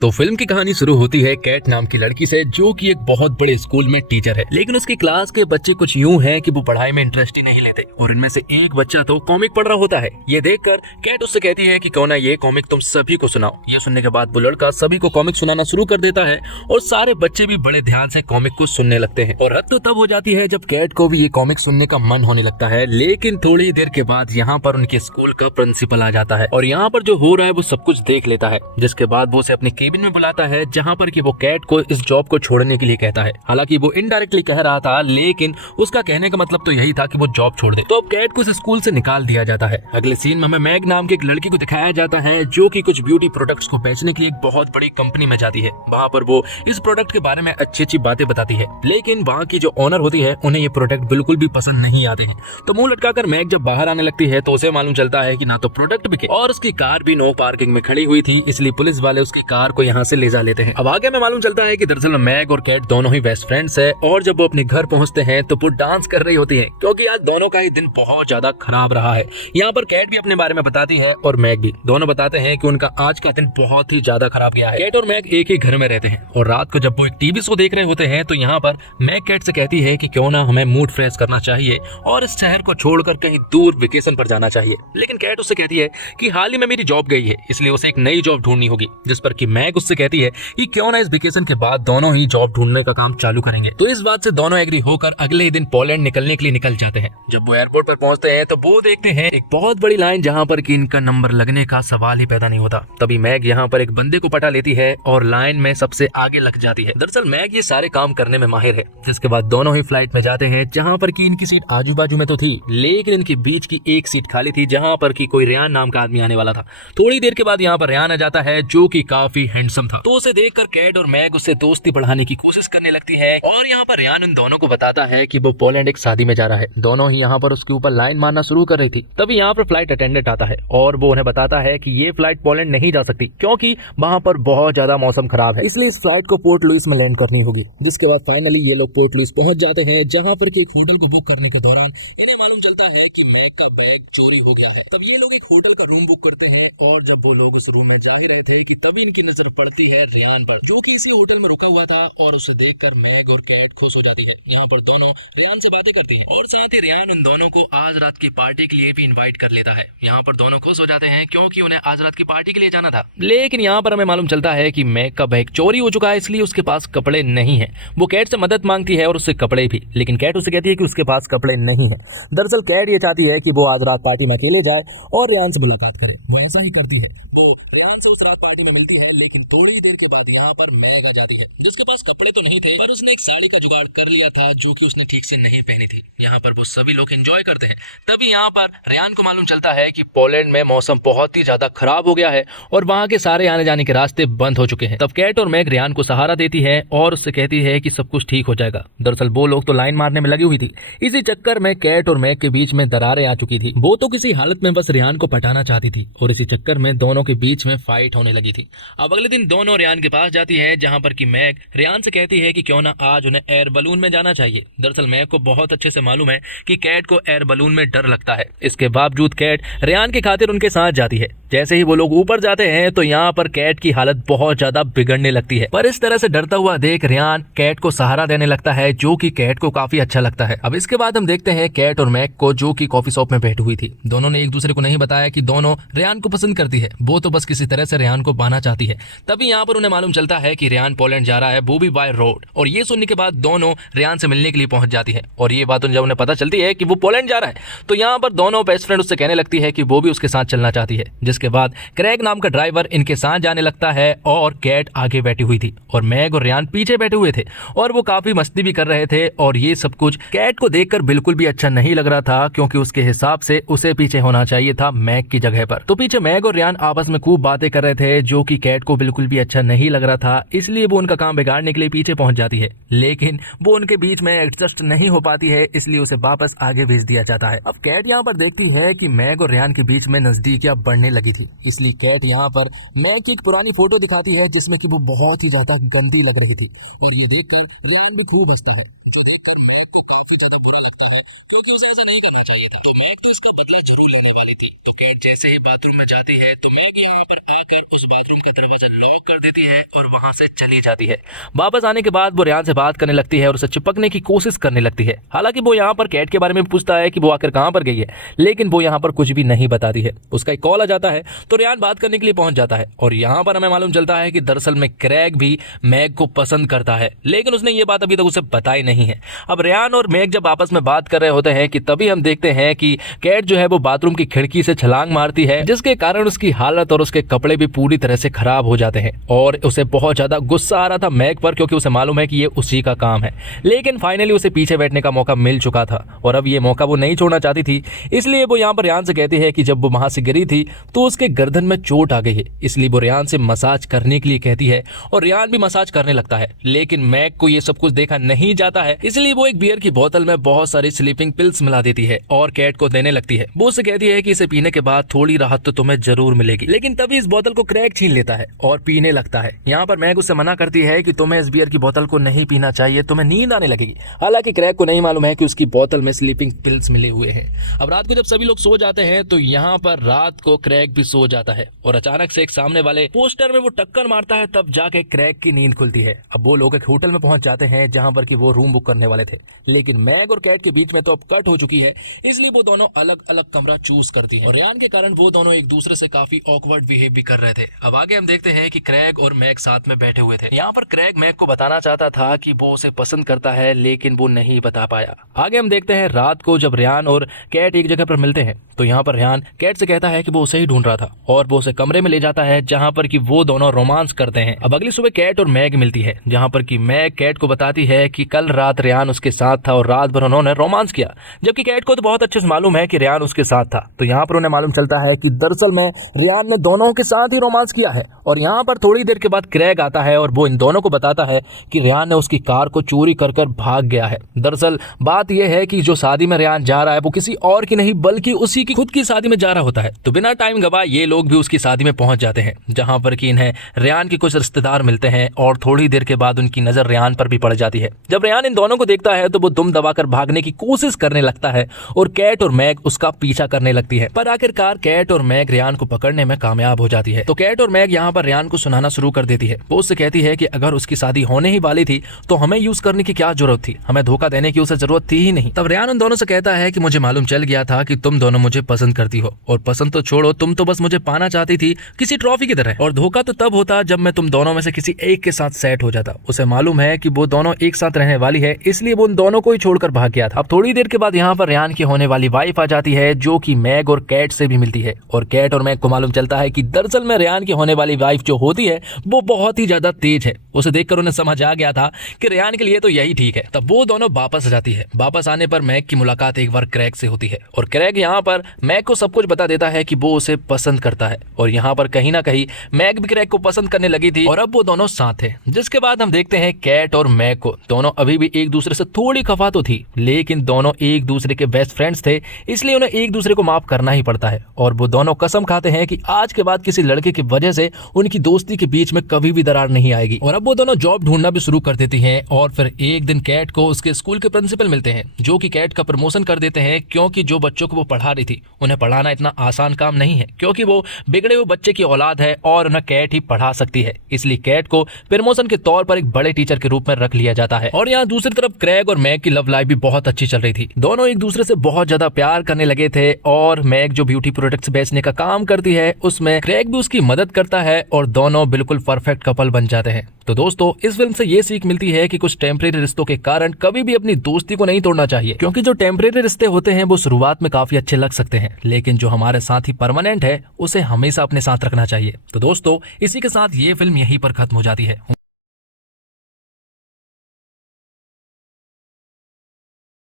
तो फिल्म की कहानी शुरू होती है कैट नाम की लड़की से, जो कि एक बहुत बड़े स्कूल में टीचर है। लेकिन उसकी क्लास के बच्चे कुछ यूं हैं कि वो पढ़ाई में इंटरेस्ट ही नहीं लेते और इनमें से एक बच्चा तो कॉमिक पढ़ रहा होता है। ये देखकर कैट उससे कहती है कि क्यों ना ये कॉमिक तुम सभी को सुनाओ। ये सुनने के बाद वो लड़का सभी को कॉमिक सुनाना शुरू कर देता है और सारे बच्चे भी बड़े ध्यान से कॉमिक को सुनने लगते हैं। और हद तो तब हो जाती है जब कैट को भी ये कॉमिक सुनने का मन होने लगता है। लेकिन थोड़ी देर के बाद यहाँ पर उनके स्कूल का प्रिंसिपल आ जाता है और यहाँ पर जो हो रहा है वो सब कुछ देख लेता है। जिसके बाद वो उसे अपनी केबिन में बुलाता है, जहां पर कि वो कैट को इस जॉब को छोड़ने के लिए कहता है। हालांकि वो इनडायरेक्टली कह रहा था, लेकिन उसका कहने का मतलब तो यही था कि वो जॉब छोड़ दे। तो अब कैट को इस स्कूल से निकाल दिया जाता है। अगले सीन में हमें मैग नाम की एक लड़की को दिखाया जाता है, जो कि कुछ ब्यूटी प्रोडक्ट्स को बेचने के लिए एक बहुत बड़ी कंपनी में जाती है। वहां पर वो इस प्रोडक्ट के बारे में अच्छी अच्छी बातें बताती है, लेकिन वहां की जो ओनर होती है उन्हें ये प्रोडक्ट बिल्कुल भी पसंद नहीं आते हैं। तो मुंह लटकाकर मैग जब बाहर आने लगती है तो उसे मालूम चलता है कि ना तो प्रोडक्ट बिके और उसकी कार भी नो पार्किंग में खड़ी हुई थी, इसलिए पुलिस वाले उसकी कार को यहाँ से ले जा लेते हैं। अब आगे में मालूम चलता है कि दरअसल मैग और कैट दोनों ही बेस्ट फ्रेंड्स है और जब वो अपने घर पहुंचते हैं तो वो डांस कर रही होती है, क्योंकि आज दोनों का ही दिन बहुत ज्यादा खराब रहा है। यहाँ पर कैट भी अपने बारे में बताती है और मैग भी, दोनों बताते हैं कि उनका आज का दिन बहुत ही ज्यादा खराब गया है। कैट और मैग एक ही घर में रहते हैं और रात को जब वो एक टीवी शो देख रहे होते हैं तो यहाँ पर मैग कैट से कहती है कि क्यों ना हमें मूड फ्रेश करना चाहिए और इस शहर को छोड़कर कहीं दूर वेकेशन पर जाना चाहिए। लेकिन कैट उससे कहती है कि हाल ही में मेरी जॉब गई है, इसलिए उसे एक नई जॉब ढूंढनी होगी। जिस पर कि मैग उससे कहती है कि क्यों ना इस वेकेशन के बाद दोनों ही जॉब ढूंढने का काम चालू करेंगे। तो इस बात से दोनों एग्री होकर अगले ही दिन पोलैंड निकलने के लिए निकल जाते हैं। जब वो एयरपोर्ट पर पहुंचते हैं तो वो देखते हैं एक बहुत बड़ी लाइन, जहां पर कि इनका नंबर लगने का सवाल ही पैदा नहीं होता। तभी मैग यहाँ पर एक बंदे को पटा लेती है और लाइन में सबसे आगे लग जाती है। दरअसल मैग ये सारे काम करने में माहिर है। जिसके बाद दोनों ही फ्लाइट में जाते हैं, जहाँ पर की इनकी सीट आजू बाजू में तो थी, लेकिन इनके बीच की एक सीट खाली थी, जहाँ पर की कोई रेयान नाम का आदमी आने वाला था। थोड़ी देर के बाद यहाँ पर रेयान आ जाता है, जो कि काफी हैंडसम था। तो उसे देखकर कैट और मैग उससे दोस्ती बढ़ाने की कोशिश करने लगती है और यहाँ पर रेयान उन दोनों को बताता है कि वो पोलैंड एक शादी में जा रहा है। दोनों ही यहाँ पर उसके ऊपर लाइन मारना शुरू कर रही थी। तभी यहाँ पर फ्लाइट अटेंडेंट आता है और वो उन्हें बताता है कि ये फ्लाइट पोलैंड नहीं जा सकती, क्योंकि वहाँ पर बहुत ज्यादा मौसम खराब है, इसलिए इस फ्लाइट को पोर्ट लुइस में लैंड करनी होगी। जिसके बाद फाइनली ये लोग पोर्ट लुइस पहुंच जाते हैं, जहाँ पर एक होटल को बुक करने के दौरान इन्हें मालूम चलता है कि मैग का बैग चोरी हो गया है। तब ये लोग एक होटल का रूम बुक करते हैं और जब वो लोग उस रूम में जा ही रहे थे कि तभी इनकी नजर पड़ती है रेयान पर, जो कि इसी होटल में रुका हुआ था और उसे देखकर मैग और कैट खुश हो जाती है। यहाँ पर दोनों रेयान से बातें करती हैं और साथ ही रेयान उन दोनों को आज रात की पार्टी के लिए भी इनवाइट कर लेता है। यहाँ पर दोनों खुश हो जाते हैं क्योंकि उन्हें आज रात की पार्टी के लिए जाना था। लेकिन यहाँ पर हमें मालूम चलता है कि मैग का बैग चोरी हो चुका है, इसलिए उसके पास कपड़े नहीं है। वो कैट से मदद मांगती है और उससे कपड़े भी, लेकिन कैट उसे कहती है कि उसके पास कपड़े नहीं है। दरअसल कैट ये चाहती है कि वो आज रात पार्टी में अकेले जाए और रेयान से मुलाकात करे। वो ऐसा ही करती है। वो रेयान से उस रात पार्टी में मिलती है, लेकिन थोड़ी देर के बाद यहाँ पर मैग आ जाती है, जिसके पास कपड़े तो नहीं थे पर उसने एक साड़ी का जुगाड़ कर लिया था, जो कि उसने ठीक से नहीं पहनी थी। यहाँ पर वो सभी लोग एंजॉय करते हैं। तभी यहाँ पर रेयान को मालूम चलता है कि पोलैंड में मौसम बहुत ही ज्यादा खराब हो गया है और वहाँ के सारे आने जाने के रास्ते बंद हो चुके हैं। तब कैट और मैग रेयान को सहारा देती है और उससे कहती है कि सब कुछ ठीक हो जाएगा। दरअसल वो लोग तो लाइन मारने में लगी हुई थी। इसी चक्कर में कैट और मैग के बीच में दरारें आ चुकी थी। वो तो किसी हालत में बस रेयान को पटाना चाहती थी और इसी चक्कर में दोनों के बीच में फाइट होने लगी थी। अब अगले दिन दोनों रेयान के पास जाती है, जहां पर कि मैग रेयान से कहती है कि क्यों ना आज उन्हें एयर बलून में जाना चाहिए। दरअसल मैग को बहुत अच्छे से मालूम है कि कैट को एयर बलून में डर लगता है। इसके बावजूद कैट रेयान की खातिर उनके साथ जाती है। जैसे ही वो लोग ऊपर जाते हैं तो यहाँ पर कैट की हालत बहुत ज्यादा बिगड़ने लगती है, पर इस तरह से डरता हुआ देख रेयान कैट को सहारा देने लगता है, जो कि कैट को काफी अच्छा लगता है। अब इसके बाद हम देखते हैं कैट और मैग को, जो कि कॉफी शॉप में बैठी हुई थी। दोनों ने एक दूसरे को नहीं बताया कि दोनों रेयान को पसंद करती है। वो तो बस किसी तरह से रेयान को पाना चाहती है। तभी यहाँ पर उन्हें मालूम चलता है कि रेयान पोलैंड जा रहा है, वो भी बाय रोड। और ये सुनने के बाद दोनों रेयान से मिलने के लिए पहुंच जाती है और ये बात जब उन्हें पता चलती है कि वो पोलैंड जा रहा है तो यहाँ पर दोनों बेस्ट फ्रेंड उससे कहने लगती है कि वो भी उसके साथ चलना चाहती है। जिसके बाद क्रेग नाम का ड्राइवर इनके साथ जाने लगता है और कैट आगे बैठी हुई थी और मैग और रेयान पीछे बैठे हुए थे और वो काफी मस्ती भी कर रहे थे। और ये सब कुछ कैट को देखकर बिल्कुल भी अच्छा नहीं लग रहा था, क्योंकि उसके हिसाब से उसे पीछे होना चाहिए था मैग की जगह पर। तो पीछे मैग और रेयान आपस में खूब बातें कर रहे थे, जो कि कैट को बिल्कुल भी अच्छा नहीं लग रहा था, इसलिए वो उनका काम बिगाड़ने के लिए पीछे पहुंच जाती है। लेकिन वो उनके बीच में एडजस्ट नहीं हो पाती है, इसलिए उसे वापस आगे भेज दिया जाता है। अब कैट यहाँ पर देखती है कि मैग और रेयान के बीच में नजदीकियां बढ़ने लगी थी, इसलिए कैट यहाँ पर मैग की एक पुरानी फोटो दिखाती है, जिसमें कि वो बहुत ही ज्यादा गंदी लग रही थी और ये देखकर रेयान भी खूब हंसता है। जो देखकर मैग को काफी ज्यादा बुरा लगता है क्योंकि उसे ऐसा नहीं करना चाहिए था। तो मैग तो इसका बदला जरूर लेने वाली थी। तो कैट जैसे ही बाथरूम में जाती है तो मैग यहाँ पर आकर उस बाथरूम का दरवाजा लॉक कर देती है और वहां से चली जाती है। वापस आने के बाद वो रेहान से बात करने लगती है और उसे चिपकने की कोशिश करने लगती है। हालांकि वो यहाँ पर कैट के बारे में पूछता है कि वो आकर कहाँ पर गई है, लेकिन वो यहाँ पर कुछ भी नहीं बताती है। उसका एक कॉल आ जाता है तो रेहान बात करने के लिए पहुंच जाता है और यहाँ पर हमें मालूम चलता है कि दरअसल में क्रैग भी मैग को पसंद करता है, लेकिन उसने ये बात अभी तक उसे बताई नहीं है। अब रेहान और मैग जब आपस में बात कर रहे होते हैं कि तभी हम देखते हैं कि कैट जो है वो बाथरूम की खिड़की से छलांग मारती है, जिसके कारण उसकी हालत और उसके कपड़े भी पूरी तरह से खराब हो जाते हैं और उसे बहुत ज्यादा गुस्सा आ रहा था मैग पर, क्योंकि उसे मालूम है कि ये उसी का काम है। लेकिन फाइनली उसे पीछे बैठने का मौका मिल चुका था और अब ये मौका वो नहीं छोड़ना चाहती थी। इसलिए वो यहाँ पर रेहान से कहती है कि जब वो वहां से गिरी थी तो उसके गर्दन में चोट आ गई है, इसलिए वो रेहान से मसाज करने के लिए कहती है और रेहान भी मसाज करने लगता है। लेकिन मैग को ये सब कुछ देखा नहीं जाता है, इसलिए वो एक बियर की बोतल में बहुत सारी स्लीपिंग पिल्स मिला देती है और कैट को देने लगती है। वो उससे कहती है कि इसे पीने के बाद थोड़ी राहत तो तुम्हें जरूर मिलेगी, लेकिन तभी इस बोतल को क्रैग छीन लेता है और पीने लगता है। यहाँ पर मैग उससे मना करती है कि तुम्हें इस बियर की बोतल को नहीं पीना चाहिए, तुम्हें नींद आने लगेगी। हालांकि क्रैग को नहीं मालूम है कि उसकी बोतल में स्लीपिंग पिल्स मिले हुए हैं। अब रात को जब सभी लोग सो जाते हैं तो यहाँ पर रात को क्रैग भी सो जाता है और अचानक से एक सामने वाले पोस्टर में वो टक्कर मारता है, तब जाके क्रैग की नींद खुलती है। अब वो लोग एक होटल में पहुंच जाते हैं जहां पर कि वो रूम बुक करने वाले थे, लेकिन मैग और कैट के बीच में तो अब कट हो चुकी है, इसलिए वो दोनों अलग अलग कमरा चूज करती हैं और रेहान के कारण वो दोनों एक दूसरे से काफी ऑकवर्ड बिहेव भी कर रहे थे। अब आगे हम देखते हैं कि क्रैग और मैग साथ में बैठे हुए थे। यहाँ पर क्रैग मैग को बताना चाहता था कि वो उसे पसंद करता है, लेकिन वो नहीं बता पाया। आगे हम देखते हैं रात को जब रेहान और कैट एक जगह पर मिलते हैं तो यहाँ पर रेहान कैट से कहता है कि वो उसे ही ढूंढ रहा था और वो उसे कमरे में ले जाता है जहाँ पर कि वो दोनों रोमांस करते हैं। अब अगली सुबह कैट और मैग मिलती है, जहाँ पर कि मैग कैट को बताती है कि कल रात रेहान उसके साथ था और रात भर उन्होंने रोमांस किया, जबकि कैट को तो बहुत अच्छे से मालूम है कि रेहान उसके साथ था। तो यहाँ पर उन्हें मालूम चलता है कि दरअसल में रेहान ने दोनों के साथ ही रोमांस किया है। और यहाँ पर थोड़ी देर के बाद क्रैग आता है और वो इन दोनों को बताता है कि रेहान ने उसकी कार को चोरी कर कर भाग गया है। दरअसल बात यह है कि जो शादी में रेहान जा रहा है वो किसी और की नहीं बल्कि उसी की खुद की शादी में जा रहा होता है। तो बिना टाइम गवाए ये लोग भी उसकी शादी में पहुंच जाते हैं, जहां पर कि इन्हें रेहान के कुछ रिश्तेदार मिलते हैं और थोड़ी देर के बाद उनकी नजर रेहान पर भी पड़ जाती है। जब रेहान इन दोनों को देखता है तो वो दुम दबाकर भागने की कोशिश करने लगता है और कैट और मैग उसका पीछा करने लगती है, पर आखिरकार कैट और मैग रेहान को पकड़ने में कामयाब हो जाती है। तो कैट और मैग यहाँ पर रेहान को सुनाना शुरू कर देती है। वो उससे कहती है कि अगर उसकी शादी होने ही वाली थी तो हमें यूज करने की क्या जरूरत थी, हमें धोखा देने की उसे जरूरत थी ही नहीं। तब रेहान उन दोनों से कहता है कि मुझे मालूम चल गया था कि तुम दोनों मुझे पसंद करती हो, और पसंद तो छोड़ो, तुम तो बस मुझे पाना चाहती थी किसी ट्रॉफी की तरह, और धोखा तो तब होता जब मैं तुम दोनों में से किसी एक के साथ सेट हो जाता। उसे मालूम है कि वो दोनों एक साथ रहने वाली है, इसलिए वो उन दोनों को ही छोड़कर भाग गया था। अब थोड़ी देर के बाद यहाँ पर रेहान की होने वाली वाइफ आ जाती है, जो कि मैग और कैट से भी मिलती है, और कैट और मैग को मालूम चलता है कि दरअसल में रेहान की होने वाली वाइफ जो होती है वो बहुत ही ज्यादा तेज है। उसे देखकर उन्हें समझ आ गया था कि रेहान के लिए तो यही ठीक है। तब वो दोनों वापस आ जाती है। वापस आने पर मैग की मुलाकात एक बार क्रैग से होती है और क्रैग यहाँ पर मैग को सब कुछ बता देता है कि वो उसे पसंद करता है, और यहाँ पर कहीं ना कहीं मैग भी क्रैग को पसंद करने लगी थी और अब वो दोनों साथ हैं। जिसके बाद हम देखते हैं कैट और मैग को, दोनों अभी भी एक दूसरे से थोड़ी खफा तो थी, लेकिन दोनों एक दूसरे के बेस्ट फ्रेंड्स थे, इसलिए उन्हें एक दूसरे को माफ करना ही पड़ता है। और वो दोनों कसम खाते हैं कि आज के बाद किसी लड़के की वजह से उनकी दोस्ती के बीच में कभी भी दरार नहीं आएगी। और अब वो दोनों जॉब ढूंढना भी शुरू कर देती हैं। और फिर एक दिन कैट को उसके स्कूल के प्रिंसिपल मिलते हैं, जो कि कैट का प्रमोशन कर देते हैं, क्योंकि जो बच्चों को वो पढ़ा रही थी उन्हें पढ़ाना इतना आसान काम नहीं है, क्योंकि वो बिगड़े हुए बच्चे की औलाद है और उन्हें कैट ही पढ़ा सकती है। इसलिए कैट को प्रमोशन के तौर पर एक बड़े टीचर के रूप में रख लिया जाता है। और यहाँ दूसरी तरफ क्रैग और मैग की लव लाइफ भी बहुत अच्छी चल रही थी। दोनों एक दूसरे से बहुत ज्यादा प्यार करने लगे थे, और मैग जो ब्यूटी प्रोडक्ट्स बेचने का काम करती है उसमें क्रैग भी उसकी मदद करता है, और दोनों बिल्कुल परफेक्ट कपल बन जाते हैं। तो दोस्तों, इस फिल्म से ये सीख मिलती है कि कुछ टेम्परेरी रिश्तों के कारण कभी भी अपनी दोस्ती को नहीं तोड़ना चाहिए, क्योंकि जो टेम्परेरी रिश्ते होते हैं वो शुरुआत में काफी अच्छे लग सकते हैं, लेकिन जो हमारे साथ ही परमानेंट है उसे हमेशा अपने साथ रखना चाहिए। तो दोस्तों, इसी के साथ ये फिल्म यहीं पर खत्म हो जाती है।